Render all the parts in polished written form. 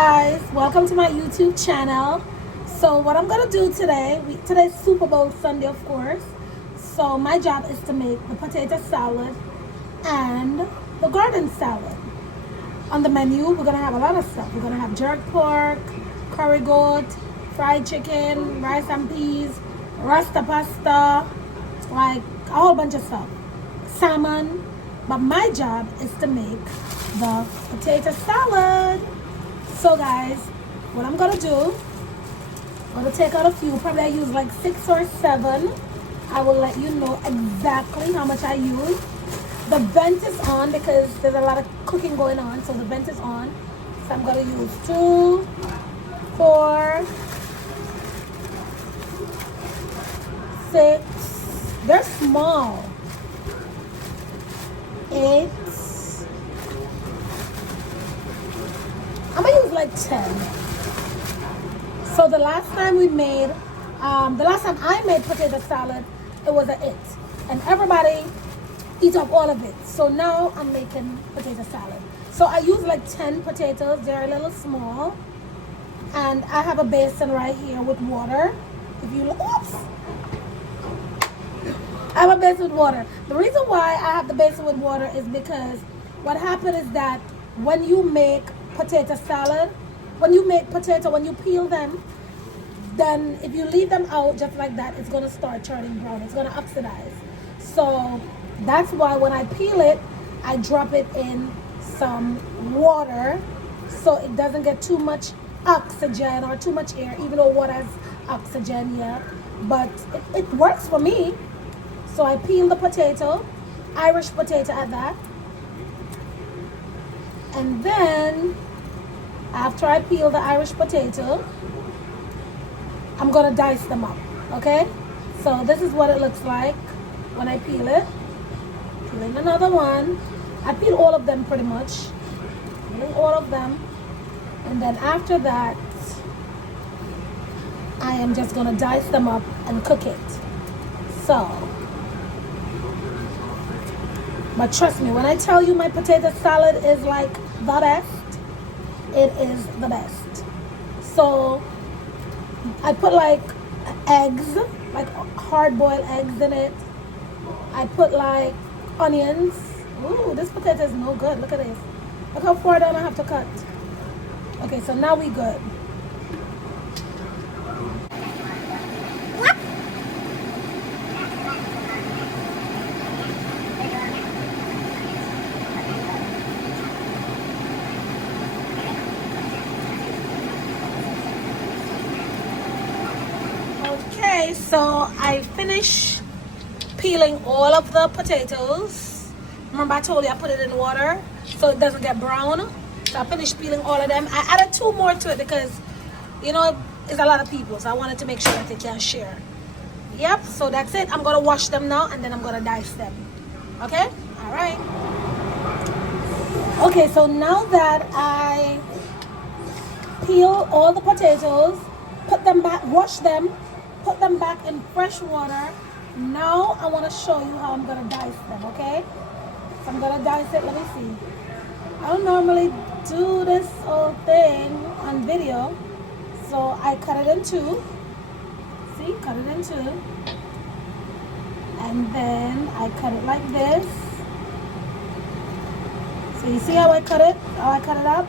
guys, welcome to my YouTube channel. So what I'm gonna do today, today's Super Bowl Sunday, of course. So my job is to make the potato salad and the garden salad. On the menu, we're gonna have a lot of stuff. We're gonna have jerk pork, curry goat, fried chicken, rice and peas, rasta pasta, like a whole bunch of stuff. Salmon. But my job is to make the potato salad. So guys, what I'm gonna do, I'm gonna take out a few. Probably I use like 6 or 7. I will let you know exactly how much I use. The vent is on because there's a lot of cooking going on, so the vent is on. So I'm gonna use 2, 4, 6. They're small. 8. I'm gonna use like 10. So the last time I made potato salad, it was a hit, and everybody eat up all of it. So now I'm making potato salad. So I use like 10 potatoes. They're a little small, and I have a basin right here with water. If you oops, I have a basin with water. The reason why I have the basin with water is because what happened is that when you make potato salad, when you peel them, then if you leave them out just like that, it's going to start turning brown. It's going to oxidize. So that's why when I peel it, I drop it in some water so it doesn't get too much oxygen or too much air, even though water has oxygen, yeah. But it works for me. So I peel the potato, Irish potato at that. And then after I peel the Irish potato, I'm gonna dice them up, okay? So this is what it looks like when I peel it. Peeling another one. I peel all of them pretty much. Peeling all of them. And then after that, I am just gonna dice them up and cook it. So, but trust me, when I tell you my potato salad is like the best, it is the best. So I put like eggs, like hard-boiled eggs in it. I put like onions. Ooh, this potato is no good. Look at this. Look how far down I have to cut. Okay, so now we good. Okay, so I finished peeling all of the potatoes. Remember I told you I put it in water so it doesn't get brown. So I finished peeling all of them. I added 2 more to it because, you know, it's a lot of people. So I wanted to make sure that they can share. Yep, so that's it. I'm going to wash them now and then I'm going to dice them. Okay? All right. Okay, so now that I peel all the potatoes, put them back, wash them, put them back in fresh water. Now I want to show you how I'm going to dice them, okay? So I'm going to dice it. Let me see. I don't normally do this whole thing on video. So I cut it in 2. See? Cut it in 2. And then I cut it like this. So you see how I cut it? How I cut it up?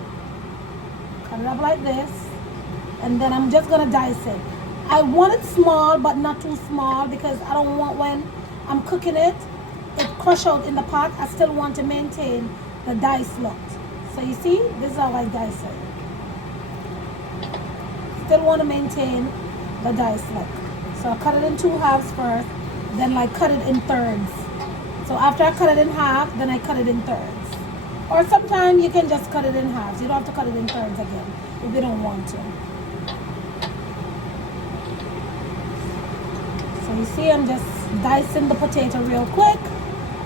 Cut it up like this. And then I'm just going to dice it. I want it small, but not too small because I don't want when I'm cooking it crush out in the pot. I still want to maintain the dice look. So you see, this is how I dice it. Still want to maintain the dice look. So I cut it in 2 halves first, then like cut it in thirds. So after I cut it in half, then I cut it in thirds. Or sometimes you can just cut it in halves. You don't have to cut it in thirds again if you don't want to. So you see, I'm just dicing the potato real quick,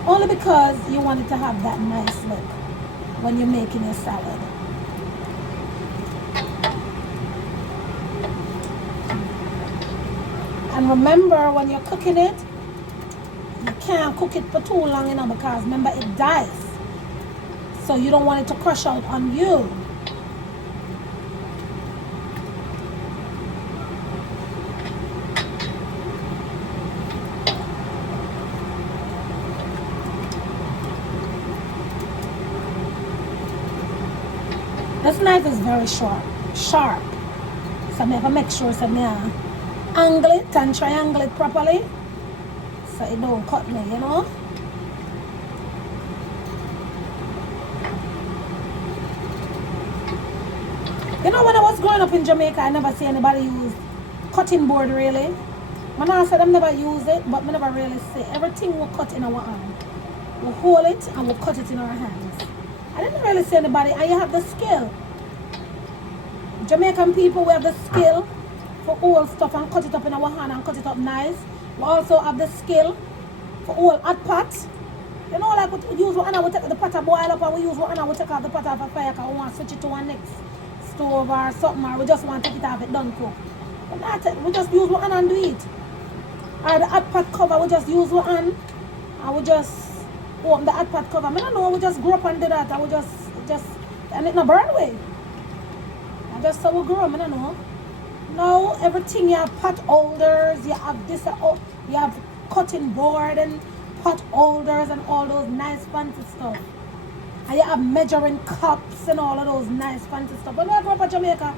only because you want it to have that nice look when you're making your salad. And remember, when you're cooking it, you can't cook it for too long, you know, because remember it dies. So you don't want it to crush out on you. This knife is very sharp. Sharp. So I have to make sure so I angle it and triangle it properly. So it don't cut me, you know. You know, when I was growing up in Jamaica, I never see anybody use cutting board really. When I said I never use it, but I never really see everything we cut in our hand. We hold it and we cut it in our hands. I didn't really see anybody, and you have the skill. Jamaican people, we have the skill for all stuff and cut it up in our hand and cut it up nice. We also have the skill for all hot pots. You know, like we use one and we take the pot and boil up, and we use one and we take off the pot off a fire because we want to switch it to our next stove or something, or we just want to take it off it done cook. But that's it, we just use one and do it. Or the hot pot cover, we just use one and we just open the hot pot cover. I don't know, we just grew up and did that, and we just and it not burn away. And just so we grow, I don't know. Now everything, you have pot holders, you have this, you have cutting board and pot holders and all those nice fancy stuff. And you have measuring cups and all of those nice fancy stuff. When I grew up in Jamaica,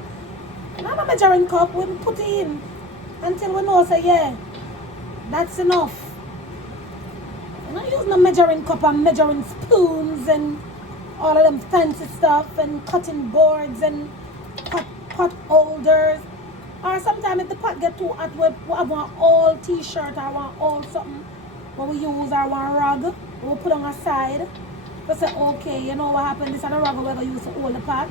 not a measuring cup, we put it in until we know, say, yeah, that's enough. We're not using a measuring cup and measuring spoons and all of them fancy stuff and cutting boards and pot holders. Or sometimes if the pot get too hot, we have one old t-shirt or one old something what we use, or one rug we put on a side. We say, okay, you know what happened, this is the rug we're going to use to hold the pot.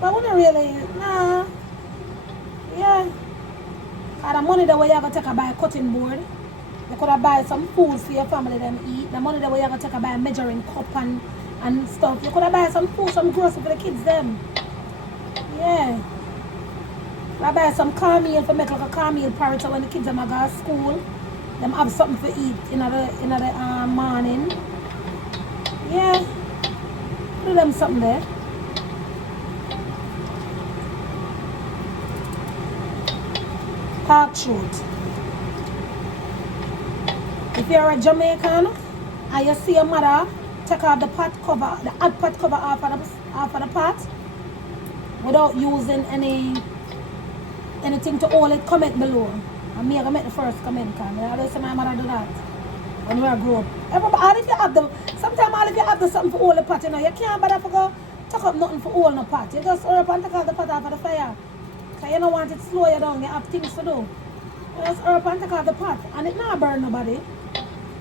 But we don't really, nah. Yeah. And the money that we have to take a buy a cutting board. You could have buy some food for your family them eat. The money that we have to take a buy a measuring cup and stuff. You could have buy some food, some groceries for the kids them. Yeah. I buy some cornmeal for make like a cornmeal porridge so when the kids them go to school, them have something to eat in the morning. Yeah. Do them something there. Talk truth. If you're a Jamaican and you see your mother take off the pot cover, the hot pot cover off of the pot without using anything to hold it, comment below. And me, I make the first comment because I always say my mother do that when we grow up. Everybody, if you have the, sometimes all if you have the something for hold the pot, you know, you can't bother for go take up nothing for hold the pot. You just hurry up and take out the pot off of the fire. Because you don't want it to slow you down, you have things to do. You just hurry up and take out the pot. And it not burn nobody.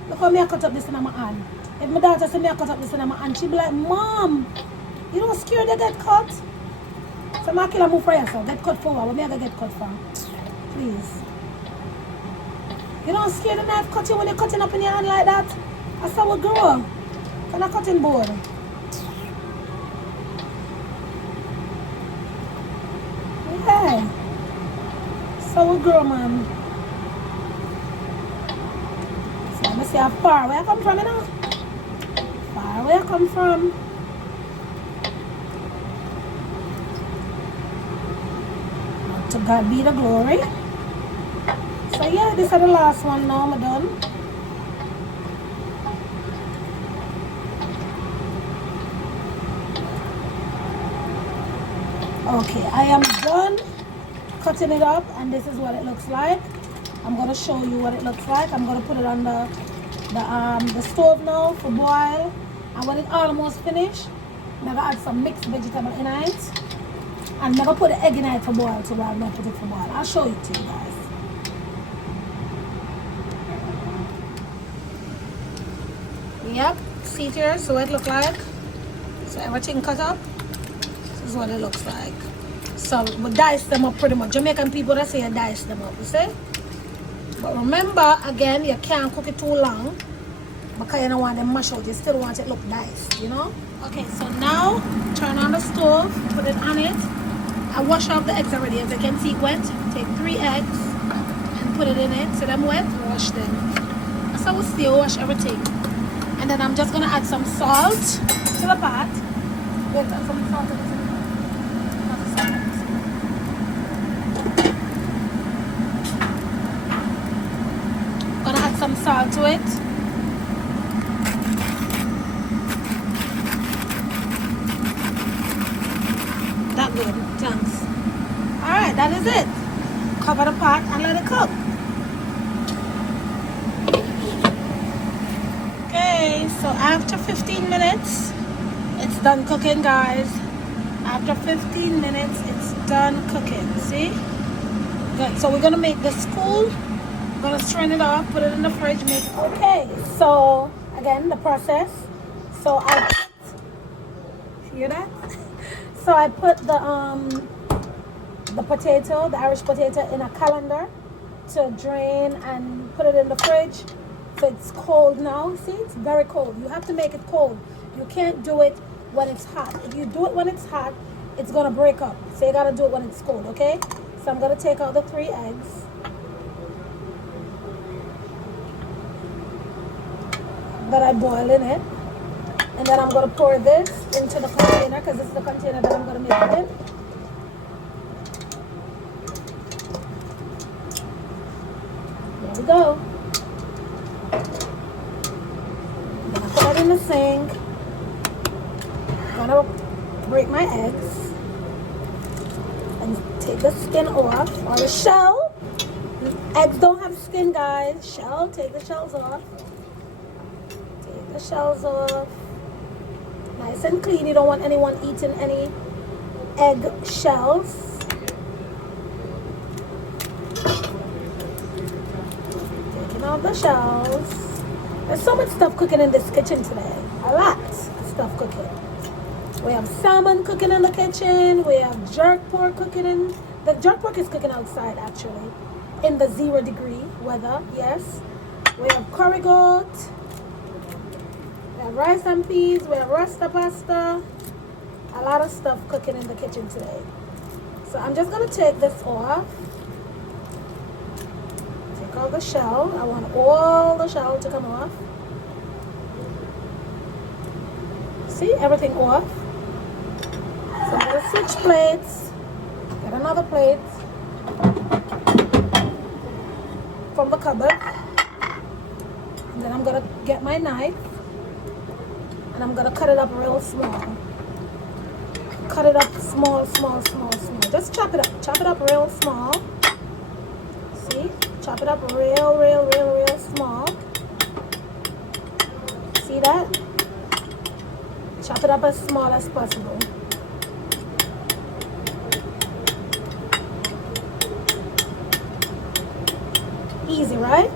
Look how me I cut up this in my hand. If my daughter see me I cut up this in my hand, she be like, Mom, you don't scared to get cut? So I kill a move for yourself, get cut for what me I gotta get cut for? Please. You don't scare the knife cut you when you're cutting up in your hand like that? That's how we grow. On a cutting board. Yeah. So we grow, man. So let me see how far where I come from, you know? Far where I come from. To God be the glory. So yeah, this is the last one now, I'm done. Okay, I am done cutting it up, and this is what it looks like. I'm going to show you what it looks like. I'm going to put it on the stove now for boil, and when it's almost finished, I'm going to add some mixed vegetable in it, and I'm going to put the egg in it for boil too while I'm going to put it for boil. I'll show it to you guys. Yep, see here, so what it look like. So everything cut up. This is what it looks like. So we dice them up pretty much. Jamaican people that say you dice them up, you see? But remember, again, you can't cook it too long because you don't want them mash out. You still want it look diced, you know? Okay, so now turn on the stove, put it on it. I wash off the eggs already. As you can see, it wet. Take 3 eggs and put it in it. See them wet? Wash them. That's how we still wash everything. And then I'm just going to add some salt to the pot. Wait, add some salt to this. Going to add some salt to it. chunks. Alright, that is it. Cover the pot and let it cook. Okay, so after 15 minutes, it's done cooking, guys. After 15 minutes, it's done cooking. See? Good. So we're gonna make this cool. I'm gonna strain it off, put it in the fridge, make it. Okay, so again, the process. So I hear that? So I put the potato, the Irish potato, in a colander to drain and put it in the fridge. So it's cold now. See, it's very cold. You have to make it cold. You can't do it when it's hot. If you do it when it's hot, it's gonna break up. So you gotta do it when it's cold, okay? So I'm gonna take out the 3 eggs. That I boil in it. And then I'm gonna pour this into the container, because this is the container that I'm gonna make it in. There we go. Then I put that in the sink. I'm gonna break my eggs and take the skin off, or the shell. Eggs don't have skin, guys. Shell, take the shells off. Take the shells off. Nice and clean. You don't want anyone eating any egg shells. Taking out the shells. There's so much stuff cooking in this kitchen today. A lot of stuff cooking. We have salmon cooking in the kitchen. We have jerk pork cooking in. The jerk pork is cooking outside, actually, in the 0-degree weather. Yes. We have curry goat. We have rice and peas. We have rasta pasta. A lot of stuff cooking in the kitchen today. So I'm just gonna take this off. Take out the shell. I want all the shell to come off. See, everything off. So I'm gonna switch plates. Get another plate from the cupboard. And then I'm gonna get my knife and I'm gonna cut it up real small. Cut it up small. Just chop it up. Chop it up real small. See? Chop it up real small. See that? Chop it up as small as possible. Easy, right?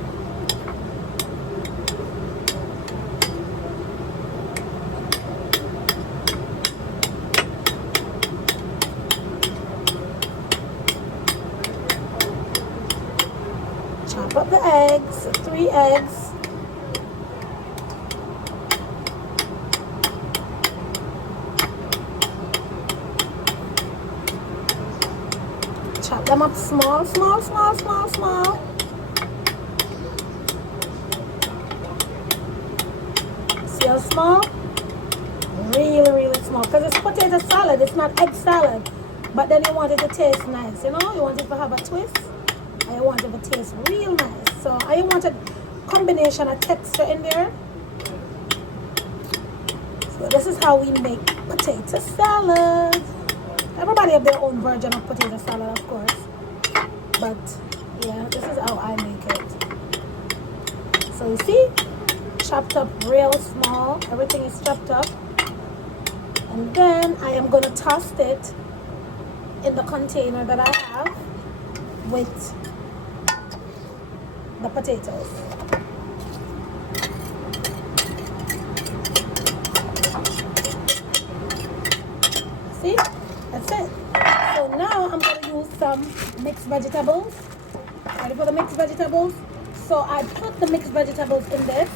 Chop up the eggs, 3 eggs. Chop them up small. See how small? Really small. Because it's potato salad, it's not egg salad. But then you want it to taste nice, you know? You want it to have a twist. And you want it to taste real nice. So I want a combination of texture in there. So this is how we make potato salad. Everybody have their own version of potato salad, of course. But yeah, this is how I make it. So you see, chopped up real small. Everything is chopped up. And then I am going to toss it in the container that I have with the potatoes. See? That's it. So now I'm going to use some mixed vegetables. Ready for the mixed vegetables? So I put the mixed vegetables in this.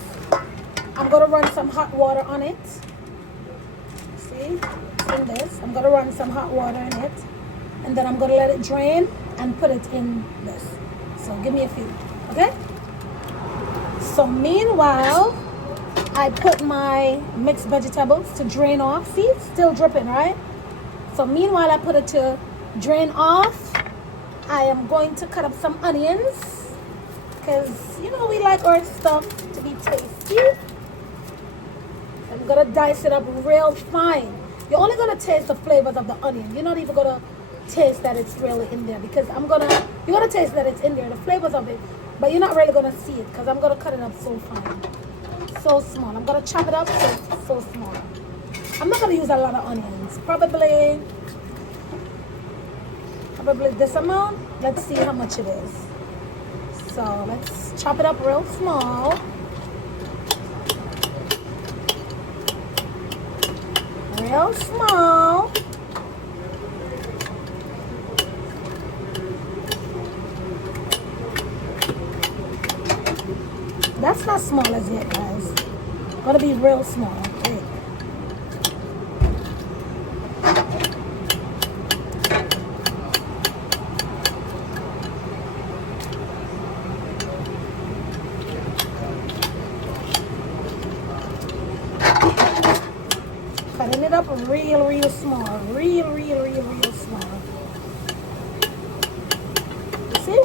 I'm going to run some hot water on it. See? In this. I'm going to run some hot water in it. And then I'm going to let it drain and put it in this. So give me a few. Okay? So meanwhile, I put my mixed vegetables to drain off. See? It's still dripping, right? So meanwhile, I put it to drain off. I am going to cut up some onions. Because, you know, we like our stuff to be tasty. I'm going to dice it up real fine. You're only going to taste the flavors of the onion. You're not even going to taste that it's really in there, because you're gonna taste that it's in there, the flavors of it, but you're not really gonna see it because I'm gonna cut it up so fine, so small. I'm gonna chop it up so small. I'm not gonna use a lot of onions. Probably this amount. Let's see how much it is. So let's chop it up real small. Real small. That's not small as yet, guys. Gotta be real small. Wait. Cutting it up real small. Real small. You see?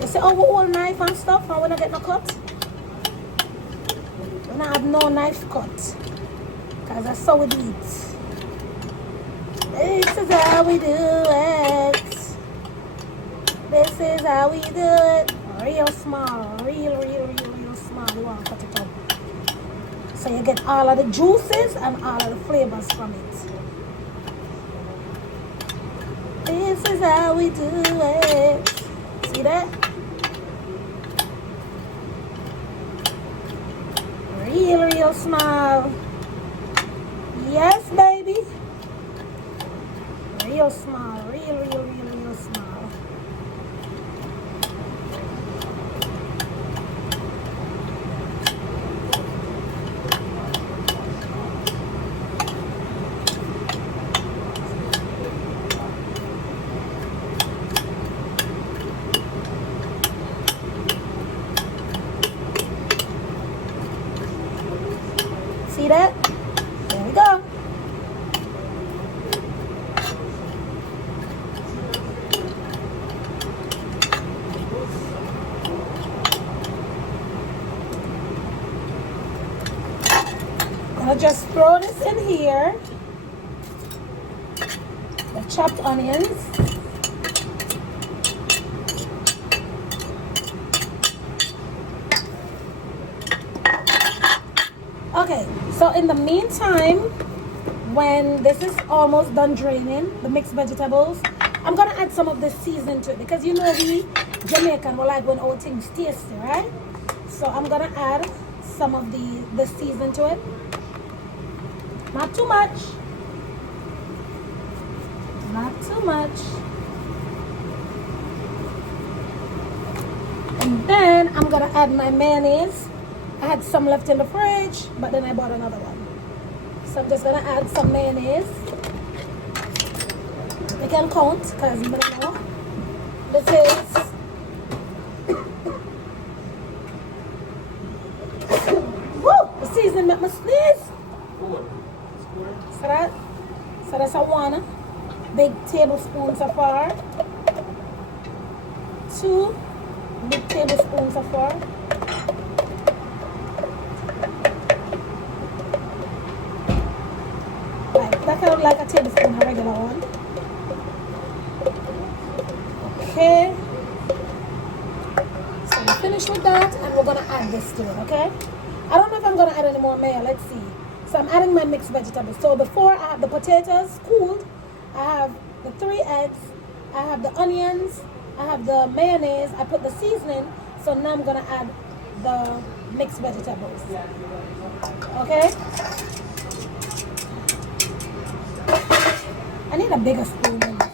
You see over all knife and stuff, and when I get no cut? When I have no knife cut. Because that's how we do it. This is how we do it. This is how we do it. Real small. Real small. You want to cut it up. So you get all of the juices and all of the flavors from it. This is how we do it. See that? Real small. Yes, baby. Real small. Real small. See that? There we go. Gonna just throw this in here. The chopped onions. Okay, so in the meantime, when this is almost done draining, the mixed vegetables, I'm gonna add some of this seasoning to it, because you know we Jamaican, we like when all things tasty, right? So I'm gonna add some of the seasoning to it. Not too much. Not too much. And then I'm gonna add my mayonnaise. I had some left in the fridge, but then I bought another one. So I'm just gonna add some mayonnaise. You can count, because you don't know. This is woo! The seasoning make me sneeze. So that's a 1 big tablespoon so far. 2 big tablespoons so far. That kind of like a tablespoon, a regular one. Okay. So we're finished with that, and we're gonna add this to it, okay? I don't know if I'm gonna add any more mayo, let's see. So I'm adding my mixed vegetables. So before I have the potatoes cooled, I have the 3 eggs, I have the onions, I have the mayonnaise, I put the seasoning, so now I'm gonna add the mixed vegetables. Okay? I need a bigger spoon than this,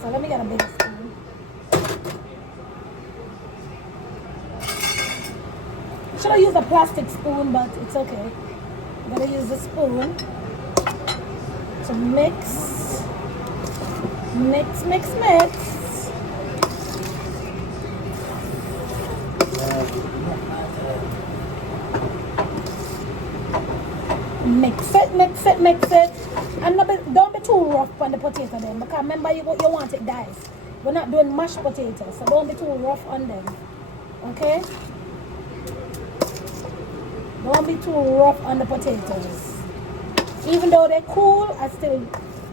so let me get a bigger spoon. Should have used a plastic spoon, but it's okay. I'm gonna use the spoon to mix. Mix. Mix it. And don't be too rough on the potato then, because remember you want it diced. We're not doing mashed potatoes, so don't be too rough on them. Okay? Don't be too rough on the potatoes. Even though they're cool,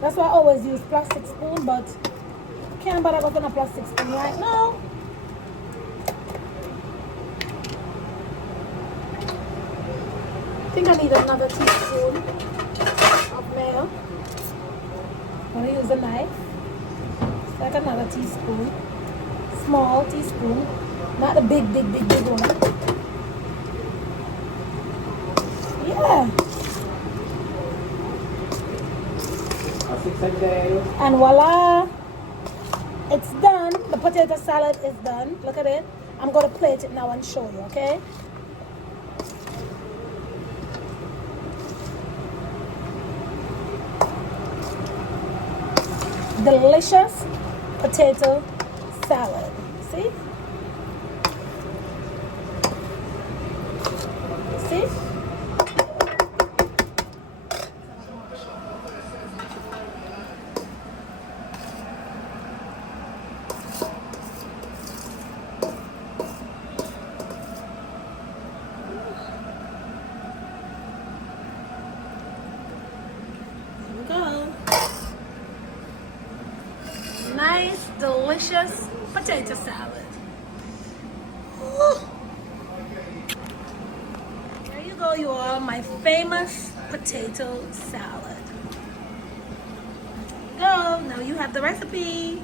that's why I always use plastic spoon, but can't bother going a plastic spoon right now. I think I need another teaspoon of mayo. I'm going to use a knife. It's like another teaspoon. Small teaspoon. Not the big one. Yeah. And voila. It's done. The potato salad is done. Look at it. I'm going to plate it now and show you, okay? Delicious potato salad. See? See? Go. Nice, delicious potato salad. Ooh. There you go, you all. My famous potato salad. Go. Now you have the recipe.